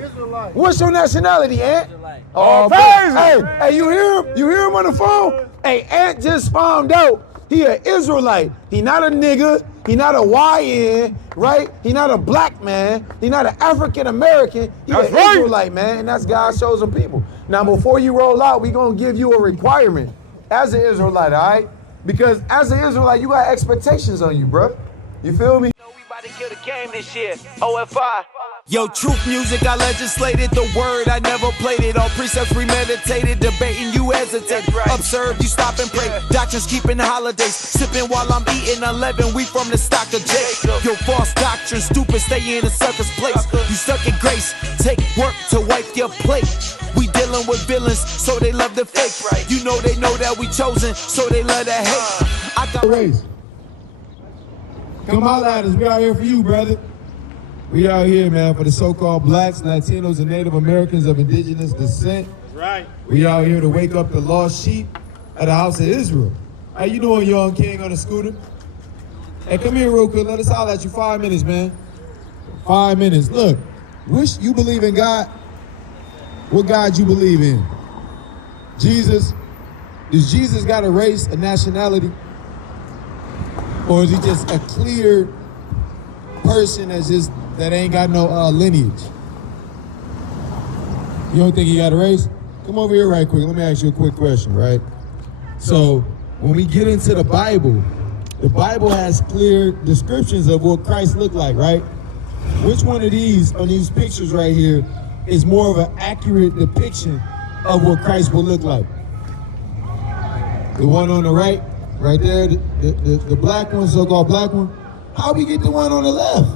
Israelite. What's your nationality, Ant? Oh, hey, you hear him? You hear him on the phone? Hey, Ant just found out he an Israelite. He not a nigga. He not a YN, right? He not a black man. He not an African American. He an Israelite, man, and that's God's chosen people. Now, before you roll out, we gonna give you a requirement as an Israelite, all right? Because as an Israelite, you got expectations on you, bro. You feel me? We about to kill the game this year. O.F.I. Yo, truth music, I legislated the word, I never played it. All precepts premeditated, debating, you hesitate. Right. Observe, you stop and pray. Doctrines keeping holidays, sipping while I'm eating 11. We from the stock of Jacob. Yo, false doctrine, stupid, stay in a sucker's place. You stuck in grace, take work to wipe your plate. We dealing with villains, so they love the fake. Right. You know they know that we chosen, so they love the hate. I got race. Come out at us. We out here for you, brother. We out here, man, for the so-called blacks, Latinos, and Native Americans of indigenous descent. That's right. We out here to wake up the lost sheep of the house of Israel. How you doing, young king on the scooter? Hey, come here real quick. Let us holler at you. 5 minutes, man. 5 minutes. Look, wish you believe in God. What God you believe in? Jesus? Does Jesus got a race, a nationality? Or is he just a clear person that ain't got no lineage? You don't think he got a race? Come over here right quick. Let me ask you a quick question, right? So when we get into the Bible has clear descriptions of what Christ looked like, right? Which one of these, on these pictures right here, is more of an accurate depiction of what Christ will look like? The one on the right there, the black one, so-called black one. How we get the one on the left?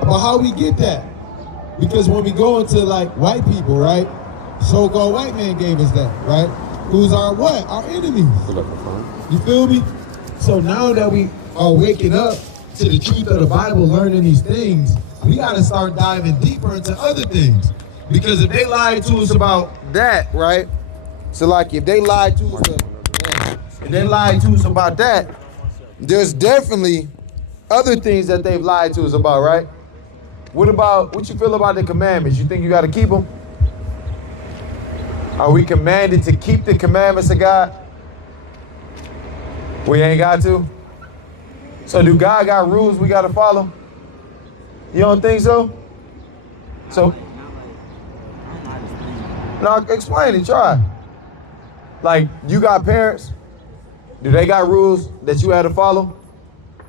But how we get that? Because when we go into like white people, right? So-called white man gave us that, right? Who's our what? Our enemies. You feel me? So now that we are waking up to the truth of the Bible, learning these things, we gotta start diving deeper into other things. Because if they lied to us about that, right? So like if they lied to us about that, there's definitely other things that they've lied to us about, right? What you feel about the commandments? You think you got to keep them? Are we commanded to keep the commandments of God? We ain't got to. So do God got rules we got to follow? You don't think so? So, no, explain it, try. Like, you got parents? Do they got rules that you had to follow?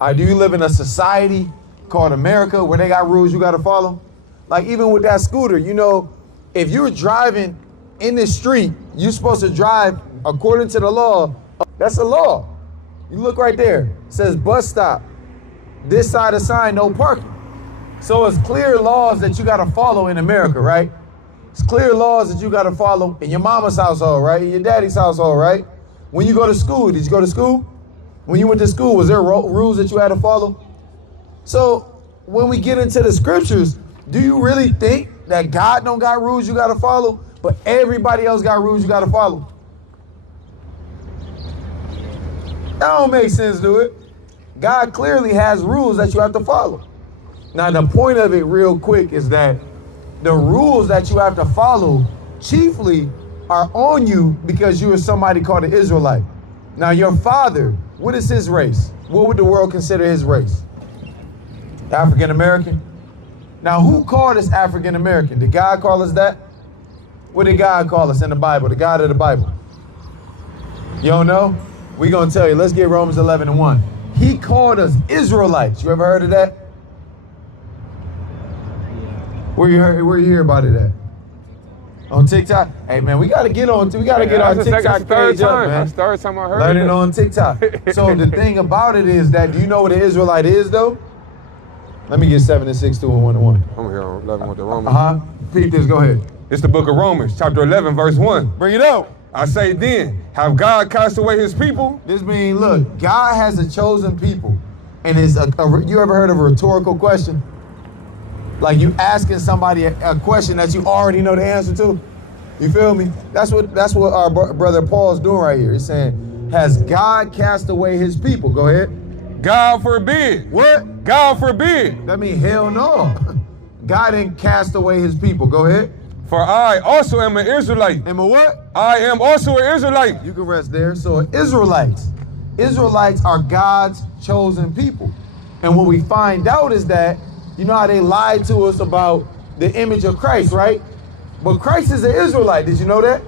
Or do you live in a society called America where they got rules you got to follow? Like even with that scooter, you know, if you're driving in the street, you're supposed to drive according to the law. That's the law. You look right there. It says bus stop. This side of the sign, no parking. So it's clear laws that you got to follow in America, right? It's clear laws that you got to follow in your mama's household, right? In your daddy's household, right? When you go to school, did you go to school? When you went to school, was there rules that you had to follow? So when we get into the scriptures, do you really think that God don't got rules you got to follow, but everybody else got rules you got to follow? That don't make sense, do it? God clearly has rules that you have to follow. Now, the point of it real quick is that the rules that you have to follow chiefly are on you because you are somebody called an Israelite. Now, your father, what is his race? What would the world consider his race? African American? Now, who called us African American? Did God call us that? What did God call us in the Bible, the God of the Bible? You don't know? We're going to tell you. Let's get Romans 11:1. He called us Israelites. You ever heard of that? Where you hear about it at? On TikTok? Hey man, we gotta get our TikTok page up, man. That's the third time I heard Learn it it on TikTok. So the thing about it is that, do you know what an Israelite is though? Let me get 7 and 6 to 1 and 1. I'm here on 11 with the Romans. Repeat this, go ahead. It's the book of Romans, chapter 11, verse 1. Bring it out. I say then, have God cast away his people? This means, look, God has a chosen people. And it's you ever heard of a rhetorical question? Like you asking somebody a question that you already know the answer to. You feel me? That's what our brother Paul's doing right here. He's saying, has God cast away his people? Go ahead. God forbid. What? God forbid. That means hell no. God didn't cast away his people. Go ahead. For I also am an Israelite. Am a what? I am also an Israelite. You can rest there. So Israelites are God's chosen people. And what we find out is that, you know how they lied to us about the image of Christ, right? But Christ is an Israelite. Did you know that?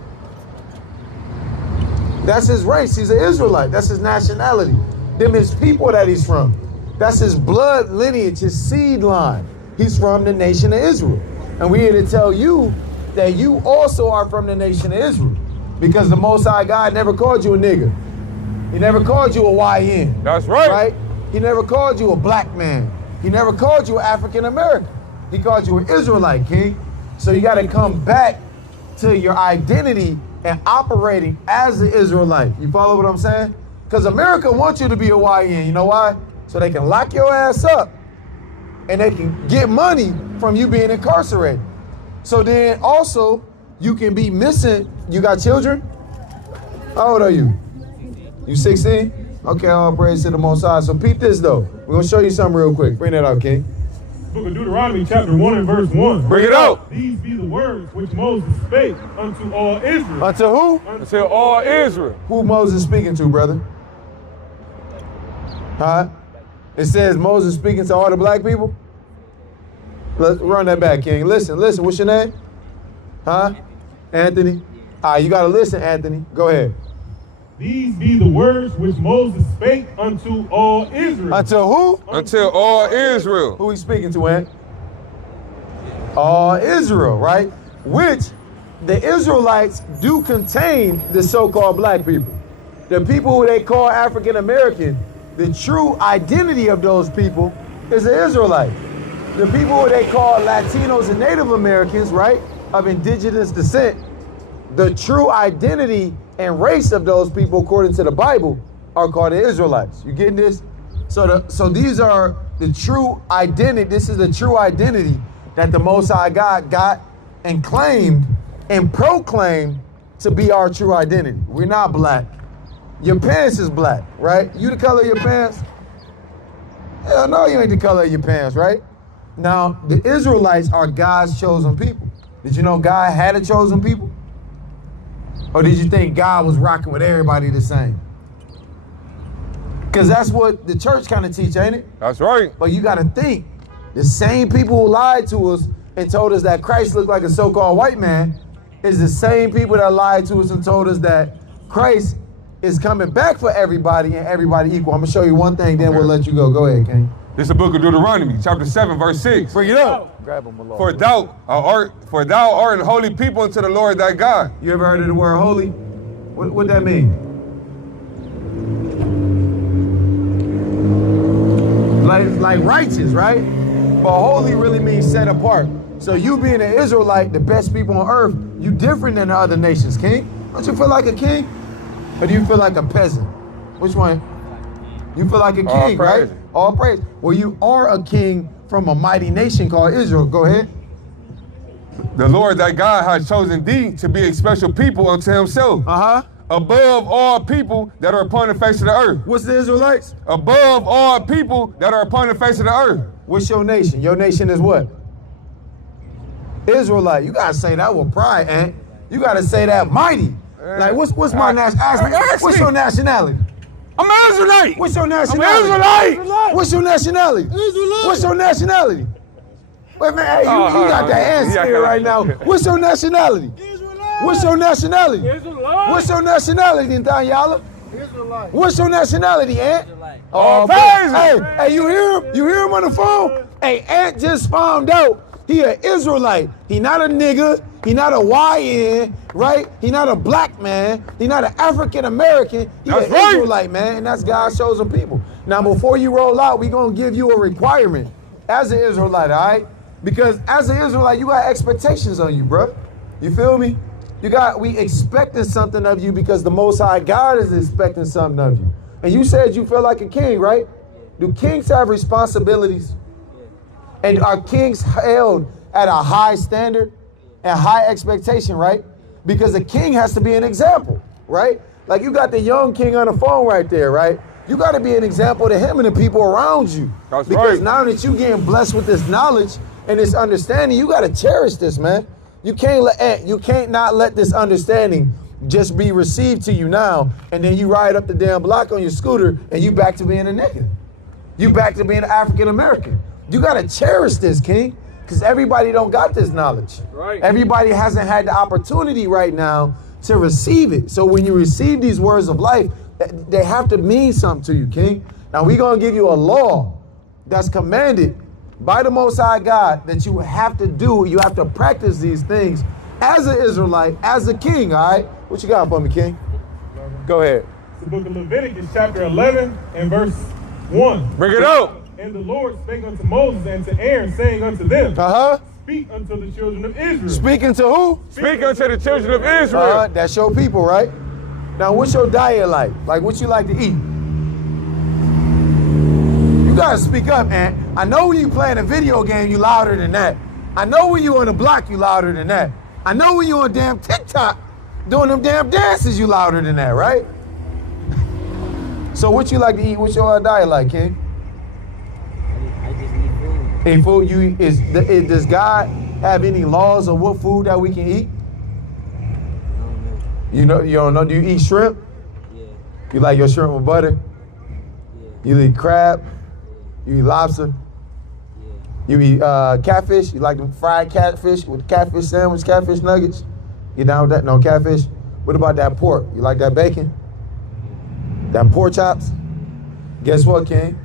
That's his race. He's an Israelite. That's his nationality. Them his people that he's from. That's his blood lineage, his seed line. He's from the nation of Israel. And we're here to tell you that you also are from the nation of Israel. Because the Most High God never called you a nigger. He never called you a YN. That's right. Right? He never called you a black man. He never called you African American. He called you an Israelite, King. So you got to come back to your identity and operating as an Israelite. You follow what I'm saying? Because America wants you to be a YN. You know why? So they can lock your ass up and they can get money from you being incarcerated. So then also you can be missing. You got children? How old are you? You 16? Okay, all praise to the Most High. So peep this though. We're gonna show you something real quick. Bring that out, King. Book of Deuteronomy, chapter 1 and verse 1. Bring it out. These be the words which Moses spake unto all Israel. Unto who? Until all Israel. Who Moses speaking to, brother? Huh? It says Moses speaking to all the black people? Let's run that back, King. Listen, what's your name? Huh? Anthony? All right, you gotta listen, Anthony. Go ahead. These be the words which Moses spake unto all Israel. Until who? Until all Israel. Who he speaking to, Ant? All Israel, right? Which the Israelites do contain the so-called black people. The people who they call African American, the true identity of those people is the Israelite. The people who they call Latinos and Native Americans, right, of indigenous descent, the true identity and race of those people, according to the Bible, are called the Israelites. You getting this? So these are the true identity. This is the true identity that the Most High God got and claimed and proclaimed to be our true identity. We're not black. Your pants is black, right? You the color of your pants? Hell no, you ain't the color of your pants, right? Now, the Israelites are God's chosen people. Did you know God had a chosen people? Or did you think God was rocking with everybody the same? Because that's what the church kind of teach, ain't it? That's right. But you got to think, the same people who lied to us and told us that Christ looked like a so-called white man is the same people that lied to us and told us that Christ is coming back for everybody and everybody equal. I'm going to show you one thing, then we'll let you go. Go ahead, King. This is the book of Deuteronomy, chapter 7, verse 6. Bring it up. Grab him along. For thou art an holy people unto the Lord thy God. You ever heard of the word holy? What that mean? Like righteous, right? But holy really means set apart. So you being an Israelite, the best people on earth, you different than the other nations, King. Don't you feel like a king? Or do you feel like a peasant? Which one? You feel like a king, right? All praise. Well, you are a king from a mighty nation called Israel. Go ahead. The Lord thy God hath chosen thee to be a special people unto himself. Above all people that are upon the face of the earth. What's the Israelites? Above all people that are upon the face of the earth. What's your nation? Your nation is what? Israelite. You gotta say that with pride, Ant. You gotta say that mighty. Like, what's my nationality? What's your nationality? I'm an Israelite. What's your nationality? I'm an Israelite. What's your nationality? Israelite. What's your nationality? Wait, man, hey, you got that answer here right now. What's your nationality? Israelite. What's your nationality? Israelite. What's your nationality, Danyala? Israelite. What's your nationality, Ant? Oh, Hey, you hear him? You hear him on the phone? Hey, Ant just found out he an Israelite. He not a nigga. He not a YN, right? He not a black man. He not an African American. He an Israelite, man, and that's God's chosen people. Now, before you roll out, we gonna give you a requirement as an Israelite, all right? Because as an Israelite, you got expectations on you, bro. You feel me? We expecting something of you because the Most High God is expecting something of you. And you said you feel like a king, right? Do kings have responsibilities? And are kings held at a high standard and high expectation, right? Because a king has to be an example, right? Like you got the young king on the phone right there, right? You got to be an example to him and the people around you. That's because right. now that you getting blessed with this knowledge And this understanding, you gotta cherish this, man. You can't not let this understanding just be received to you now, and then you ride up the damn block on your scooter and you back to being a nigga. You back to being an African American. You gotta cherish this, King, because everybody don't got this knowledge. Right. Everybody hasn't had the opportunity right now to receive it. So when you receive these words of life, they have to mean something to you, King. Now we're gonna give you a law that's commanded by the Most High God that you have to do. You have to practice these things as an Israelite, as a king, all right? What you got for me, King? Go ahead. The book of Leviticus, chapter 11 and verse 1. Bring it up. And the Lord spake unto Moses and to Aaron, saying unto them, Speak unto the children of Israel. Speaking to who? Speak unto the children of Israel. That's your people, right? Now, what's your diet like? Like, what you like to eat? You gotta speak up, man. I know when you playing a video game, you louder than that. I know when you on the block, you louder than that. I know when you on damn TikTok doing them damn dances, you louder than that, right? So what you like to eat? What's your diet like, King? I just eat food. Eat food. Does God have any laws of what food that we can eat? You don't know? Do you eat shrimp? Yeah. You like your shrimp with butter? Yeah. You eat crab? You eat lobster? Yeah. You eat catfish? You like the fried catfish with catfish sandwich, catfish nuggets? You down with that? No catfish? What about that pork? You like that bacon? That pork chops? Guess what, King?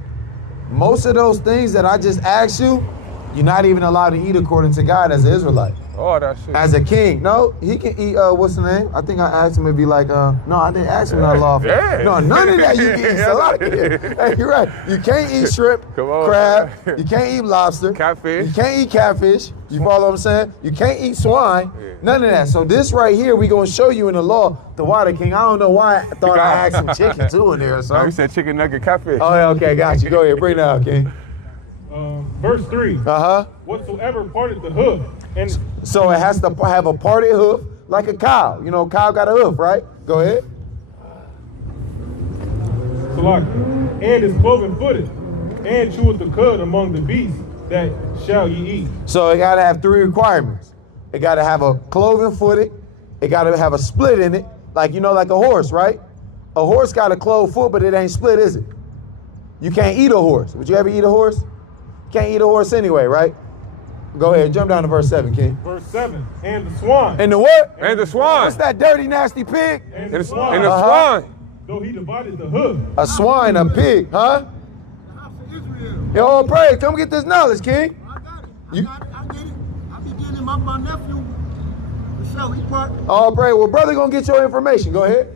Most of those things that I just asked you, you're not even allowed to eat according to God as an Israelite. Oh, that shit. As a king. No, he can eat, what's the name? I think I asked him, it'd be like, no, I didn't ask him that lawful. Yeah. No, none of that you can eat. Salaki. Hey, you're right. You can't eat shrimp, Come on, crab, man. you can't eat lobster. Catfish. You can't eat catfish. You follow what I'm saying? You can't eat swine. Yeah. None of that. So this right here, we gonna show you in the law, the water king. I don't know why I thought I asked some chicken too in there or No, you something. said chicken nugget catfish. Oh, yeah, okay, got you. Go ahead, bring it out, King. Verse 3. Whatsoever parted the hoof. And So it has to have a parted hoof like a cow. You know, cow got a hoof, right? Go ahead. and is cloven footed, and cheweth the cud among the beasts that shall ye eat. So it gotta have three requirements. It gotta have a cloven footed, it gotta have a split in it, like you know, like a horse, right? A horse got a clove foot, but it ain't split, is it? You can't eat a horse. Would you ever eat a horse? Can't eat a horse anyway, right? Go ahead, jump down to verse 7, King. Verse 7, and the swine. And the what? And the swine. What's that dirty, nasty pig? And And the swine. the swine. Though he divided the hoof. A swine, a pig, huh? Yo, pray, come get this knowledge, King. I got it. You- I get it. I be getting my nephew. For sure, he part. All pray. Well, brother, gonna get your information. Go ahead.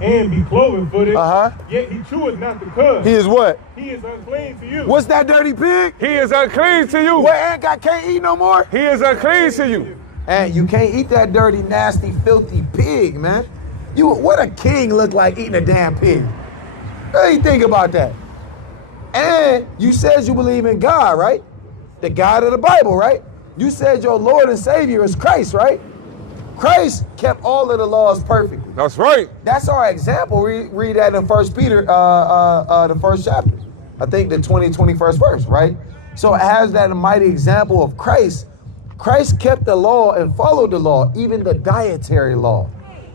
And be cloven footed. Uh-huh. Yet he cheweth not the cud. He is what? He is unclean to you. What's that dirty pig? He is unclean to you. What, can't eat no more? He is unclean to you. And you can't eat that dirty, nasty, filthy pig, man. What a king look like eating a damn pig? What do you think about that? And you said you believe in God, right? The God of the Bible, right? You said your Lord and Savior is Christ, right? Christ kept all of the laws perfectly. That's right. That's our example. Read that in 1 Peter, the first chapter. I think the 21st verse, right? So it has that mighty example of Christ. Christ kept the law and followed the law, even the dietary law.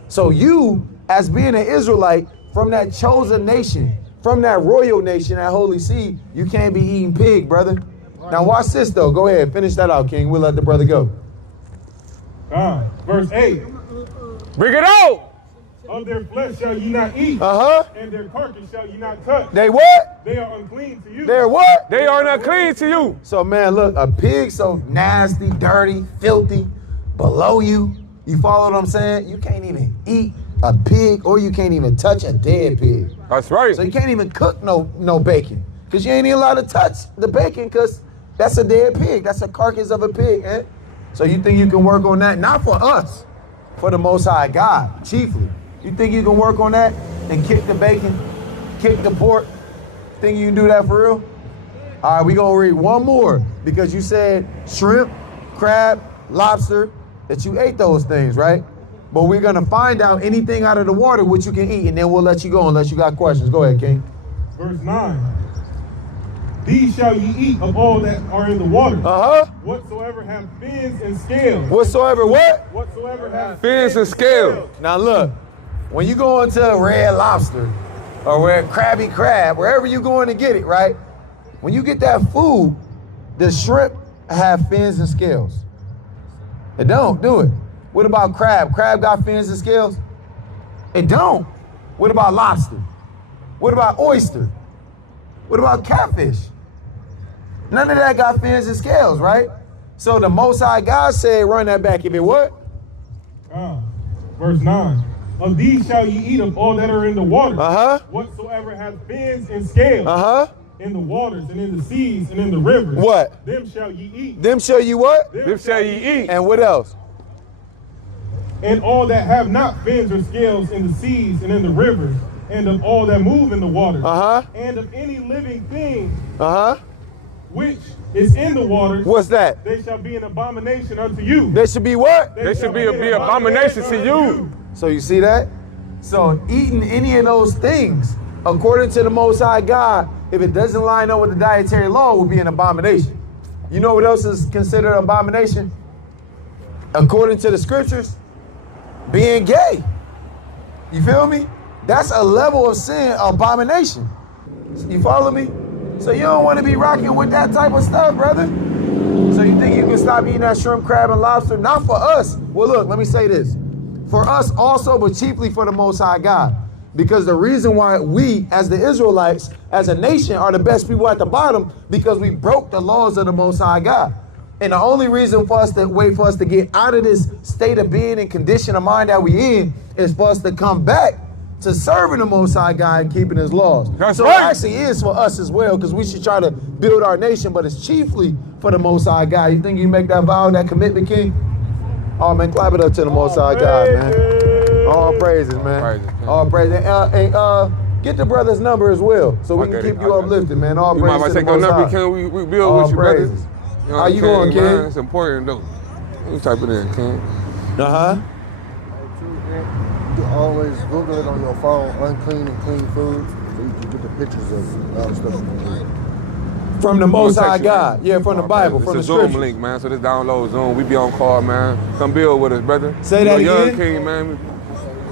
So you, as being an Israelite from that chosen nation, from that royal nation, that holy seed, you can't be eating pig, brother. Now watch this though. Go ahead, finish that out, King. We'll let the brother go. Verse 8. Bring it out. Of their flesh shall ye not eat. And their carcass shall ye not touch. They what? They are unclean to you. They're what? They are not clean to you. So man, look, a pig so nasty, dirty, filthy, below you. You follow what I'm saying? You can't even eat a pig, or you can't even touch a dead pig. That's right. So you can't even cook no bacon, because you ain't even allowed to touch the bacon, because that's a dead pig. That's a carcass of a pig, eh? So you think you can work on that? Not for us, for the Most High God, chiefly. You think you can work on that and kick the bacon, kick the pork? Think you can do that for real? All right, we gonna read one more, because you said shrimp, crab, lobster, that you ate those things, right? But we're gonna find out anything out of the water which you can eat, and then we'll let you go unless you got questions. Go ahead, King. Verse 9. These shall ye eat of all that are in the water. Uh-huh. Whatsoever have fins and scales. Whatsoever what? Whatsoever have Fins and scales. Now look, when you go into Red Lobster or where Krabby Crab, wherever you going to get it, right? When you get that food, the shrimp have fins and scales. It don't, do it. What about crab? Crab got fins and scales? It don't. What about lobster? What about oyster? What about catfish? None of that got fins and scales, right? So the Most High God said, run that back. If it what? Verse 9. Of these shall ye eat of all that are in the water. Uh-huh. Whatsoever have fins and scales. Uh-huh. In the waters and in the seas and in the rivers. What? Them shall ye eat. Them shall you what? Them shall ye eat. And what else? And all that have not fins or scales in the seas and in the rivers, and of all that move in the waters, and of any living thing, which is in the waters. What's that? They shall be an abomination unto you. They should be what? They should be an abomination to you. So you see that? So eating any of those things, according to the Most High God, if it doesn't line up with the dietary law, will be an abomination. You know what else is considered an abomination? According to the scriptures, being gay. You feel me? That's a level of sin, abomination. You follow me? So you don't want to be rocking with that type of stuff, brother. So you think you can stop eating that shrimp, crab, and lobster? Not for us. Well, look, let me say this. For us also, but chiefly for the Most High God. Because the reason why we, as the Israelites, as a nation, are the best people at the bottom, because we broke the laws of the Most High God. And the only reason for us to get out of this state of being and condition of mind that we in is for us to come back to serving the Most High God and keeping his laws. That's so right. It actually is for us as well, because we should try to build our nation, but it's chiefly for the Most High God. You think you make that vow, that commitment, King? Oh, man, clap it up to the Most High God, man. All praises, man. All praises. Get the brother's number as well, so we can keep you uplifted, man. All praises. You might take your number, King. We build with you, brother. You know how you going, King? Man? It's important, though. You type it in, King. You always Google it on your phone, unclean and clean foods, so you can get the pictures of all the stuff. From the Most High God. Yeah, from the Bible, it's from the Zoom scriptures. link, man. So this download Zoom. We be on call, man. Come build with us, brother. Say that Young again. King, man.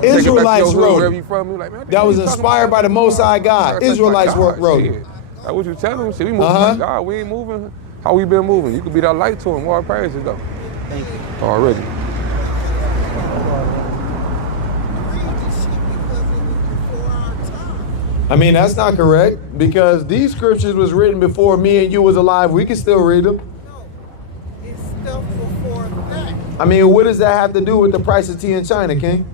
Israelites wrote wherever it. you from. Like, man, that was inspired by the Most High God. Israelites wrote it. Like what you telling them? Shit, we moving like God. We ain't moving. How we been moving? You could be that light to him. More praises, though. Thank you. Already. I mean, that's not correct, because these scriptures was written before me and you was alive. We can still read them. No, it's stuff before that. I mean, what does that have to do with the price of tea in China, King?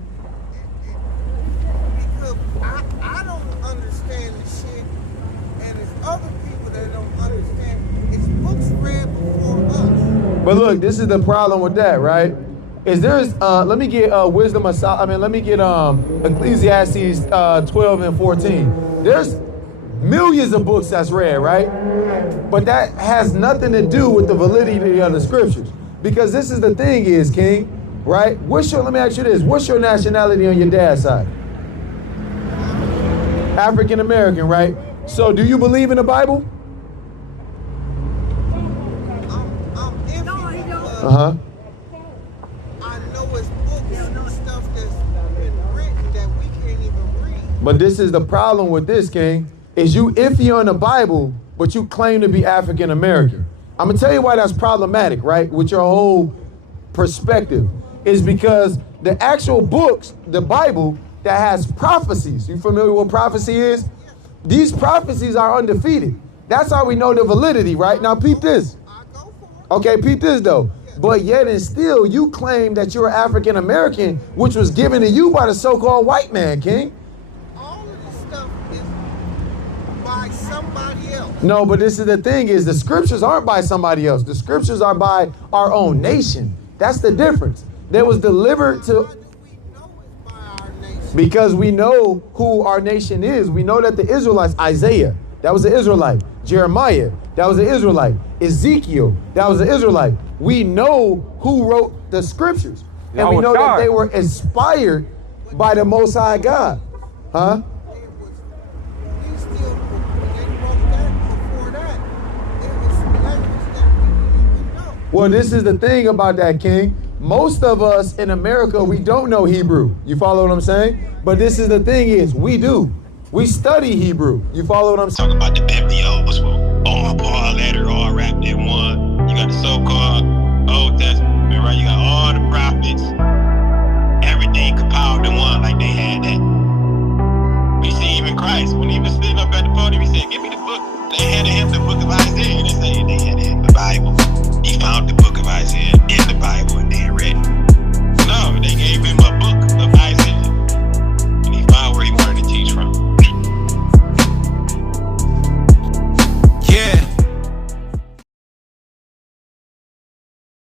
Because I don't understand this shit, and there's other people that don't understand. It's books read before us. But look, this is the problem with that, right? Is there's let me get wisdom aside. Let me get Ecclesiastes 12 and 14. There's millions of books that's read, right? But that has nothing to do with the validity of the scriptures. Because this is the thing is, King, right? Let me ask you this. What's your nationality on your dad's side? African American, right? So do you believe in the Bible? I'm iffy because I know it's books and stuff that's been written that we can't even read. But this is the problem with this, King, is you iffy on the Bible, but you claim to be African American. I'm gonna tell you why that's problematic, right? With your whole perspective, is because the actual books, the Bible, that has prophecies. You familiar with what prophecy is? These prophecies are undefeated. That's how we know the validity, right? Now peep this. Okay, peep this though. But yet and still, you claim that you're African American, which was given to you by the so-called white man, King. All of this stuff is by somebody else. No, but this is the thing is the scriptures aren't by somebody else. The scriptures are by our own nation. That's the difference. That was delivered to... How do we know it's by our nation? Because we know who our nation is. We know that the Israelites, Isaiah, that was an Israelite. Jeremiah, that was an Israelite. Ezekiel, that was an Israelite. We know who wrote the scriptures. And we know that they were inspired by the Most High God. Huh? When they wrote that before that, Well, this is the thing about that, King. Most of us in America, we don't know Hebrew. You follow what I'm saying? But this is the thing is, we do. We study Hebrew. You follow what I'm saying? Talk about the biblios, all Paul letter, all wrapped in one. You got the so-called Old Testament, right? You got all the prophets, everything compiled in one, like they had that. We see even Christ, when he was sitting up at the podium, he said, give me the book. They handed him the book of Isaiah, and they handed him the Bible. He found the book of Isaiah in the Bible and then read it.